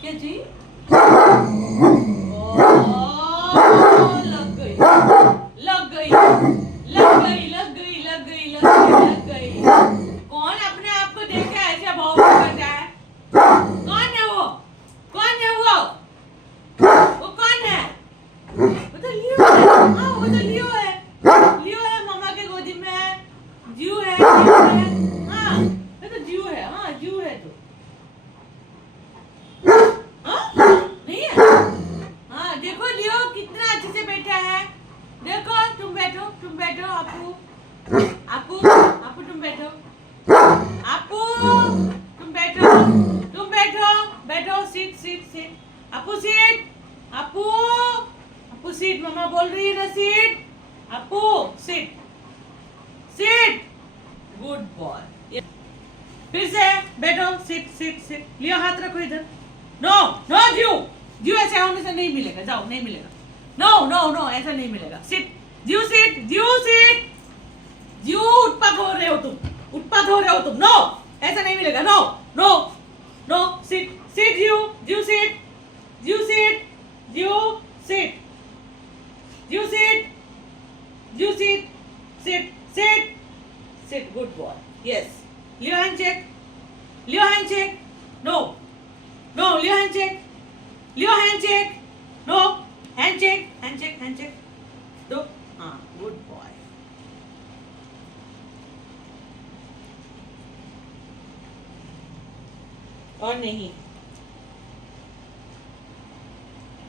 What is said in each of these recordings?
क्या जी? लग गई लग गई लग गई लग गई लग गई लग गई लग गई। कौन अपने आप को देख के ऐसे भाव करता है? कौन है वो? कौन है वो? वो कौन है? वो तो लियो है। हाँ वो तो लियो है। लियो है, मामा के गोदी में है। जू है, जू है। हाँ वो तो जू है। हाँ जू है तो। हाँ नहीं है। हाँ देखो लियो कितना अच्छे से बैठा है। देखो तुम बैठो आपू आपू आपू तुम बैठो आपू तुम बैठो बैठो सीट सीट सीट आपू सीट आपू आपू सीट मम्मा बोल रही है ना सीट आपू सीट सीट गुड बॉय। फिर से बैठो सीट सीट सीट लियो हाथ रखो इधर। नो नो जीव जीव ऐसे होने से नहीं मिलेगा, जाओ नहीं मिलेगा। नो नो नो ऐसा नहीं मिलेगा। Seat Jeev sit Jeev sit जीव उत्पात हो रहे हो तुम। नो ऐसा नहीं मिलेगा। No no no sit sit जीव जीव sit Jeev sit Jeev sit Jeev sit Jeev sit sit sit sit good boy. Yes Leo handshake no no Leo handshake no handshake दो। हाँ गुड बॉय। और नहीं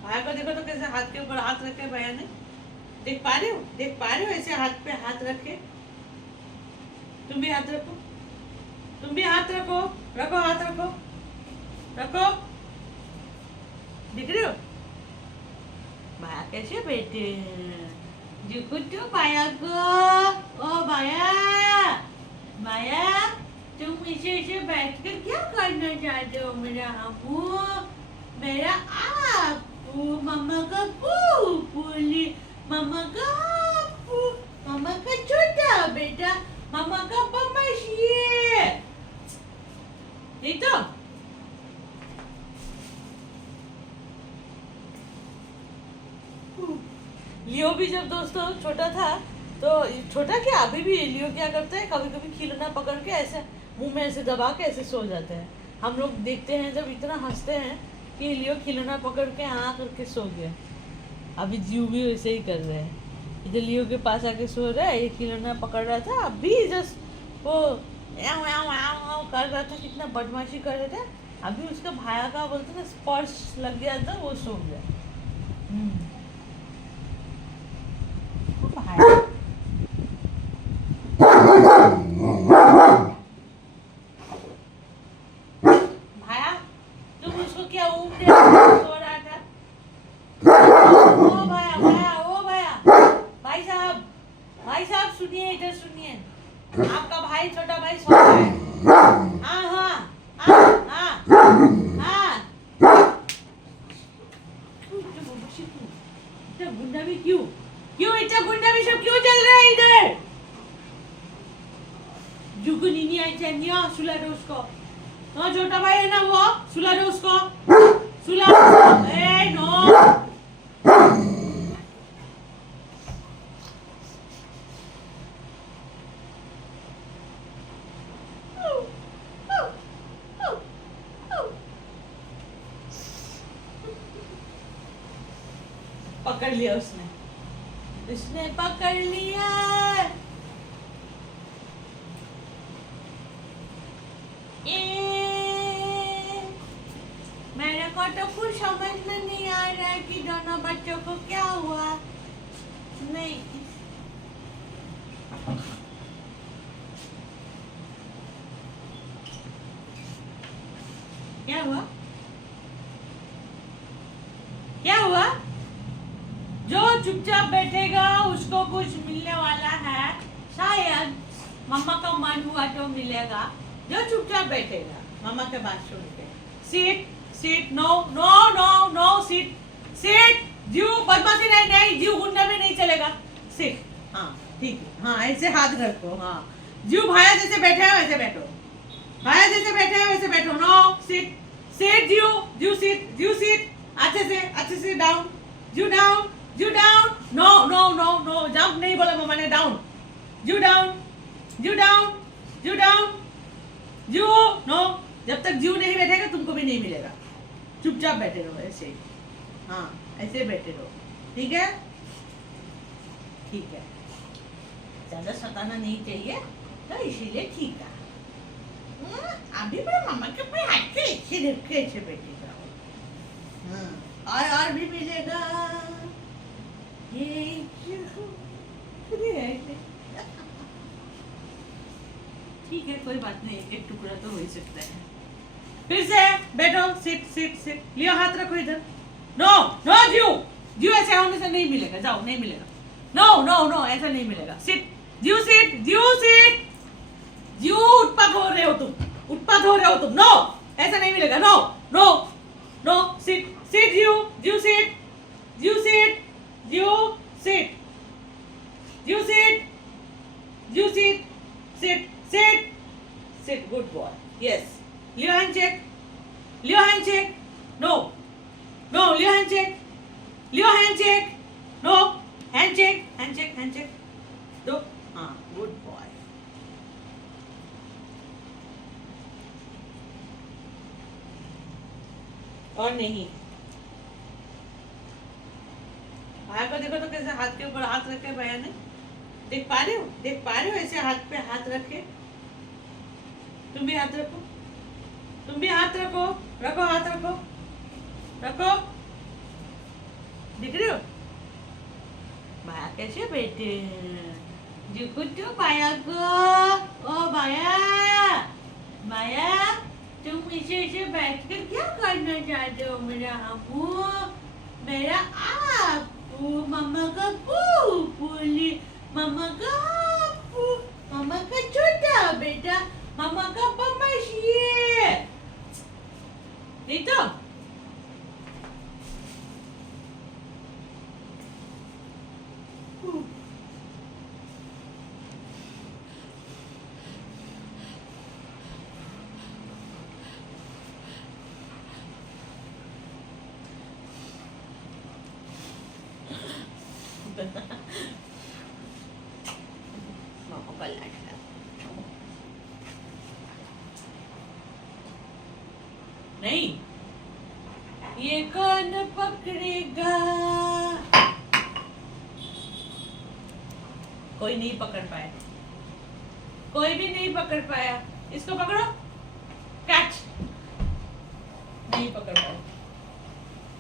भाई को देखो तो कैसे हाथ के ऊपर हाथ रखे भैया ने। देख पा रहे हो ऐसे हाथ पे हाथ रखे। तुम भी हाथ रखो रखो हाथ रखो दिख रहे हो भाया कैसे बैठे हैं? जुकुटू भाया को ओ भाया तुम इसे बैठकर क्या करना चाहते हो? मेरा हमू मेरा आपू मम्मा का पूली मम्मा का आपू मम्मा का छोटा बेटा मम्मा का पमशिए नहीं तो लियो भी जब दोस्तों छोटा था तो छोटा क्या अभी भी लियो क्या करता है, कभी कभी खिलौना पकड़ के ऐसे मुंह में ऐसे दबा के ऐसे सो जाते हैं। हम लोग देखते हैं जब इतना हंसते हैं कि लियो खिलौना पकड़ के हाँ करके सो गया। अभी जीव भी वैसे ही कर रहे हैं। इधर लियो के पास आके सो रहा है, ये खिलौना पकड़ रहा था अभी जस्ट वो कर रहा था, कितना बदमाशी कर रहे थे। अभी उसका भाया का बोलते ना स्पर्श लग गया था, वो सो गया। भाया भाया तुम उसको क्या ऊँग रहे हो? सो रहा था। ओ भाया भाई साहब सुनिए, इधर सुनिए। आपका भाई छोटा भाई सो रहा है। हाँ हाँ हाँ हाँ हाँ इतना गुंडा भी क्यों इतना गुंडा भी सब क्यों चल रहा है इधर? जुगु नीनी आई चाहिए सुला दो उसको। हाँ छोटा भाई है ना वो, सुला दो उसको सुला उसको। ए नो पकड़ लिया उसने पकड़ लिया। मेरे को तो कुछ समझ में नहीं आ रहा है कि दोनों बच्चों को क्या हुआ। नहीं क्या हुआ जो चुपचाप बैठेगा उसको कुछ मिलने वाला है, शायद मम्मा का मन हुआ तो मिलेगा। जो चुपचाप बैठेगा मम्मा के बात सुन के। Sit no no no no sit जीव बदमाशी नहीं जीव गुंडा में नहीं चलेगा। सीट हाँ ठीक है। हाँ ऐसे हाथ रखो। हाँ जीव भाया जैसे बैठे हो वैसे बैठो, भाया जैसे बैठे हो वैसे बैठो। No sit Sit, you sit. अच्छे से down. You down. No. Jump नहीं बोला मम्मा ने, down. You down. You no. जब तक you नहीं बैठेगा तुमको भी नहीं मिलेगा. चुपचाप बैठे रहो ऐसे ही. हाँ, ऐसे बैठे रहो. ठीक है. ज्यादा सताना नहीं चाहिए, तो इसीलिए ठीक है. अभी मैं मम्मा के ऊपर हाथ के ऐसे बैठी जाओ. और भी मिलेगा. ये ठीक है, कोई बात नहीं, एक टुकड़ा तो हो ही सकता है. फिर से बैठो. सिट. लियो, हाथ रखो इधर. नो जीव ऐसे होने से नहीं मिलेगा. जाओ, नहीं मिलेगा. नो ऐसा नहीं मिलेगा. सिट. जीव उत्पात हो रहे हो तुम. नो, ऐसा नहीं मिलेगा. नो. सिट जीव seat. Sit. Good boy. Yes. Leo handshake. No. Leo handshake. No. Handshake. Do. Good boy. और नहीं. भाई को देखो तो कैसे हाथ के ऊपर हाथ रखे भैया ने. देख पा रहे हो ऐसे हाथ पे हाथ रखे. तुम भी हाथ रखो. हाथ रखो. दिख रहे हो भाया कैसे बैठे. जुकुटू भाया को. ओ भाया तुम इसे बैठकर क्या करना चाहते हो मेरा आपू. मम्मा का पूली. मम्मा का छोटा बेटा. मम्मा का बमशिए. नहीं तो मामा का लाडला. नहीं, ये कौन पकड़ेगा. कोई नहीं पकड़ पाया. कोई भी नहीं पकड़ पाया. इसको पकड़ो. कैच. नहीं पकड़ पाए.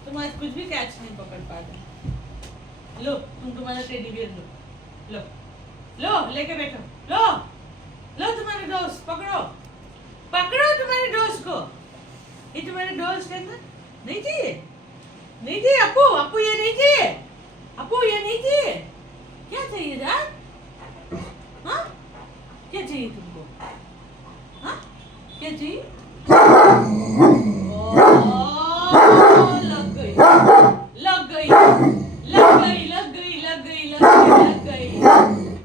तुम आज कुछ भी कैच नहीं पकड़ पाते. लो, तुम तुम्हारा टेडी बियर लो लेके बैठो. लो तुम्हारे दोस्त. पकड़ो तुम्हारे दोस्त को. ये तुम्हारे दोस्त है ना. नहीं चाहिए. अपू ये नहीं चाहिए. क्या चाहिए यार. हाँ, क्या चाहिए तुमको. हाँ, क्या चाहिए. लग गई.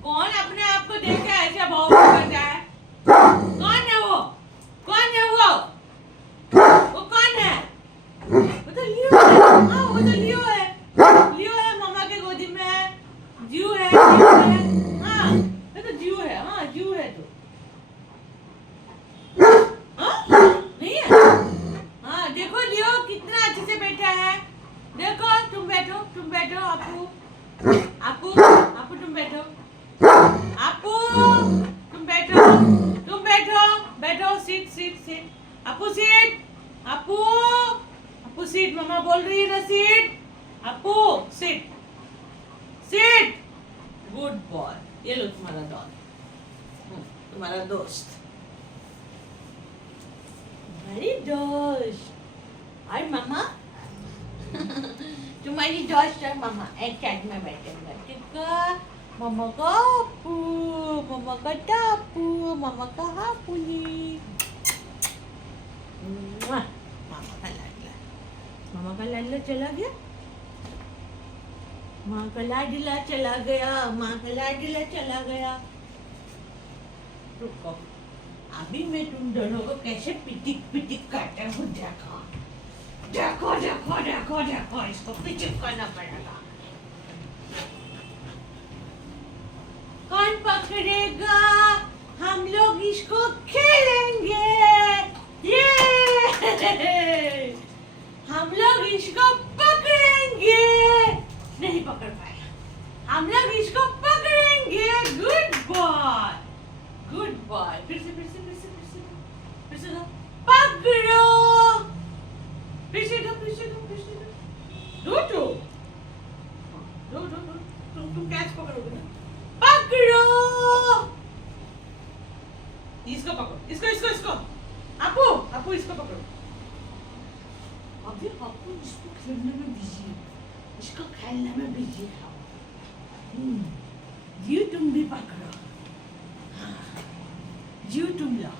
कौन अपने आप को देख के ऐसे भाव करता है. कौन है वो. वो कौन है. वो तो लियो है. हाँ, वो तो लियो है. मम्मा के गोदी में है. जीव है. हाँ, वो तो जीव है. हाँ, जीव है तो. हाँ, नहीं है. हाँ, देखो लियो कितना अच्छे से बैठा है. देखो, तुम बैठो. आपू तुम बैठो. बैठो. सिट. आपू सीट. मम्मा बोल रही है ना. सीट. आपू सिट. Good boy. ये लो तुम्हारा डॉग. तुम्हारा दोस्त. तुम्हारी दोस्त. और मम्मा तुम्हारी दोस्त और मम्मा एक साथ में बैठेंगे. ठीक है. मम्मा का अपू. मम्मा का टापू. मम्मा का हापुली. मामा का लाडला चला गया. माँ का लाडला चला गया. रुको, अभी मैं तुम दोनों को कैसे पिटिक काटा हूँ देखा. देखो देखो देखो, इसको पीछे करना पड़ेगा। कौन पकड़ेगा? हम लोग इसको खेलेंगे। ये हम लोग इसको पकड़ेंगे। नहीं पकड़ पाया। हम लोग इसको पकड़ेंगे। Good boy, good boy. फिर से फिर से फिर से फिर से फिर से दो। पकड़ो। फिर से दो फिर से दो फिर से दो। दो दो दो दो दो। तुम कैच पकड़ोगे ना? पकड़ो। इसको पकड़ो, इसको इसको इसको। अपू अपू इसको पकड़ो। अभी अपू इसको खेलने में बिजी है, इसको खेलने में बिजी है। जी तुम भी पकड़ो। हाँ, जी तुम लो।